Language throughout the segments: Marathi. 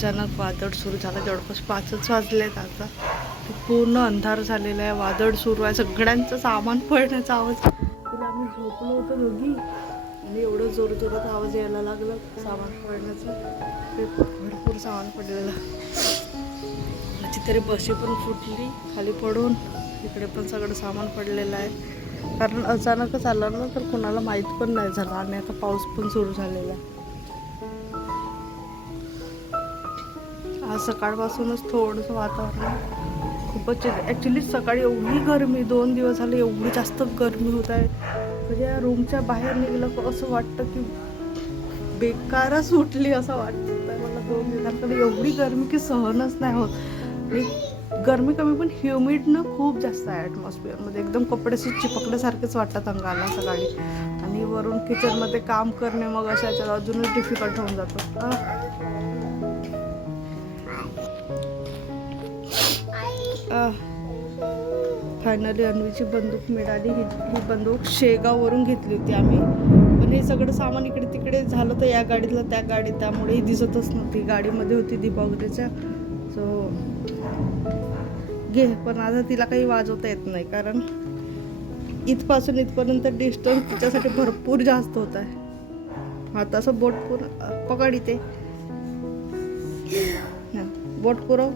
अचानक वादळ सुरू झालं. जवळपास पाचच वाजलेत आता. ते पूर्ण अंधार झालेला आहे. वादळ सुरू आहे. सगळ्यांचं सामान पडण्याचा आवाज. तिला आम्ही झोपलो होतो दोघी. आणि एवढं जोर जोरात आवाज यायला लागलं. सामान पडण्याचं. ते भरपूर सामान पडलेलं. माझी तरी बशी पण फुटली. खाली पडून इकडे पण सगळं सामान पडलेलं आहे. कारण अचानकच आलं ना तर कोणाला माहीत पण नाही झालं. आणि आता पाऊस पण सुरू झालेला आहे. आज सकाळपासूनच थोडंसं वातावरण खूपच ॲक्च्युली सकाळी एवढी गरमी दोन दिवस झाले एवढी जास्त गरमी होत आहे. म्हणजे या रूमच्या बाहेर निघलं असं वाटतं की बेकारच उठली असं वाटतं. मला दोन दिवसांकडे एवढी गरमी की सहनच नाही होत. आणि गरमी कमी पण ह्युमिडनं खूप जास्त आहे ॲटमॉस्फिअरमध्ये एकदम कपडे असे चिपकल्यासारखेच वाटतात अंगाला सकाळी. आणि वरून किचनमध्ये काम करणे मग अशा याच्यात अजूनच डिफिकल्ट होऊन जातं. फायनली अन्वीची बंदूक मिळाली. ही ही बंदूक शेगाववरून घेतली होती आम्ही. पण हे सगळं सामान इकडे तिकडे झालं तर या गाडीतलं त्या गाडीत त्यामुळे ही दिसतच नव्हती. गाडीमध्ये होती दीपावलीच्या सो घे पण आता तिला काही वाजवता येत नाही. कारण इथपासून इथपर्यंत डिस्टन्स तिच्यासाठी भरपूर जास्त होत आहे. आता असं बोट पुर पकड इथे. बोट पुरव.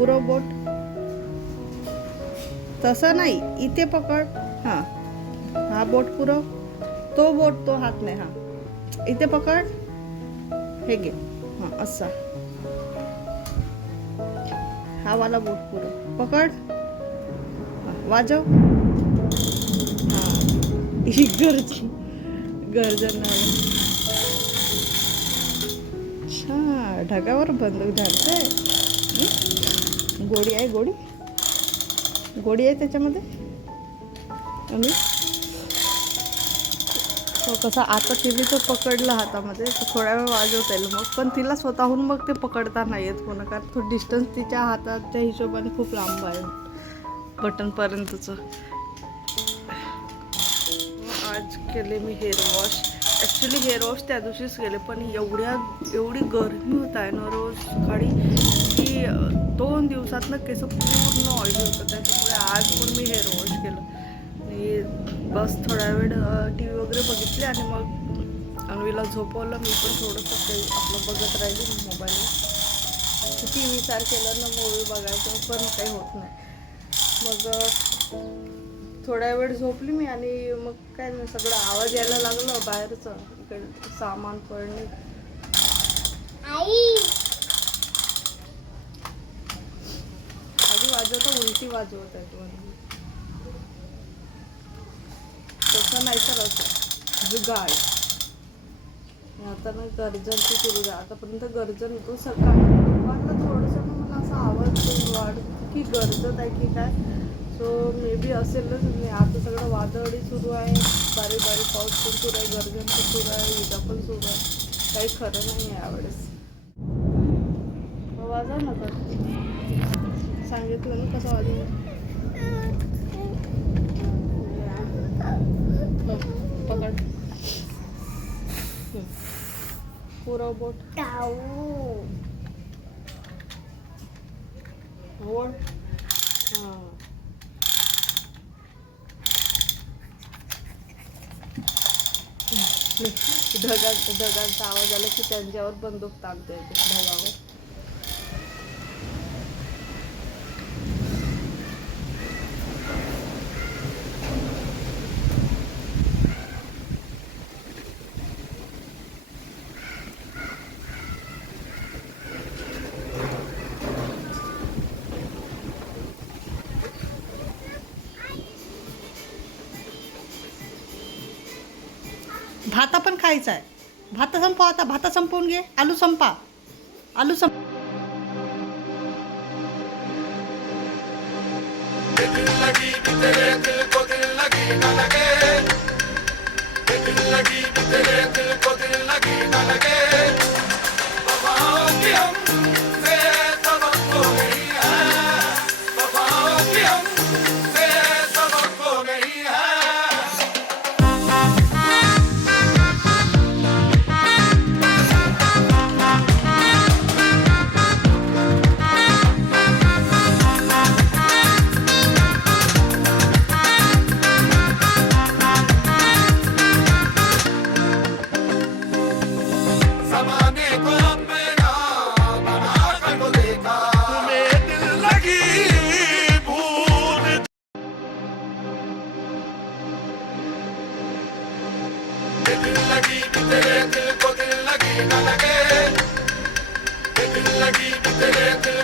पुरव बोट तसं नाही इथे पकड. हां. हा बोट पुरव तो बोट तो हात नाही हा. इथे पकड. हे घे. हां असा. हा वाला बोट पुरव पकड. हां, वाजव. हां. ही गर्ज गर्जन अच्छा ढगावर बंदूक झाडतंय गोडी आहे गोडी? गोडी आहे त्याच्यामध्ये? आणि? तो कसं आता तिने तो पकडला हातामध्ये तर थोड्या वेळ वाजवता येईल मग. पण तिला स्वतःहून मग ते पकडता नाही येत कोणा कारण तो डिस्टन्स तिच्या हाताच्या हिशोबाने खूप लांब आहे. बटनपर्यंतचं आज केले मी hair wash actually hair wash त्या दिवशीच केले पण एवढ्या एवढी गरमी होत आहे ना रोज. सकाळी की दोन दिवसातनं केस पूर्ण ऑइल होतं. त्याच्यामुळे आज पण मी हेअर वॉश केलं. मी बस थोडा वेळ टी व्ही वगैरे बघितली आणि मग अन्वीला झोपवलं. मी पण थोडंसं काही आपलं बघत राहिली मोबाईलवर व्ही विचार केलं ना मूवी बघायचं पण काही होत नाही. मग थोड्या वेळ झोपली मी आणि मग काय नाही सगळं आवाज यायला लागलं बाहेरचं. इकडे सामान पडणे वाजवता उलटी वाजवत आहे तुम्हाला तसं नाही तर असं जुगाड. आता ना गर्जनची सुरू झाली आतापर्यंत गर्जन होतो सकाळी दुपारला थोडंसं मला असा आवाज वाढत की गरजत आहे की काय. सो मे बी असेलच मी. आता सगळं वादळी सुरू आहे. बारीक बारीक पाऊस पण सुरू आहे गर्जन पण सुरू आहे विजा पण सुरू आहे. काही खरं नाही आहे यावेळेस. मग वाजव ना तर सांगितलं ना कसं वाजवलं पकड. हं. पुरव बोट. हां. ढगा ढगांचा आवाज आला की त्यांच्यावर बंदूक ताणता येते ढगावर. भाता पण खायचा आहे भात संपवा आता भाता संपवून घे आलू संपा आलू संप आई तेरे दिल को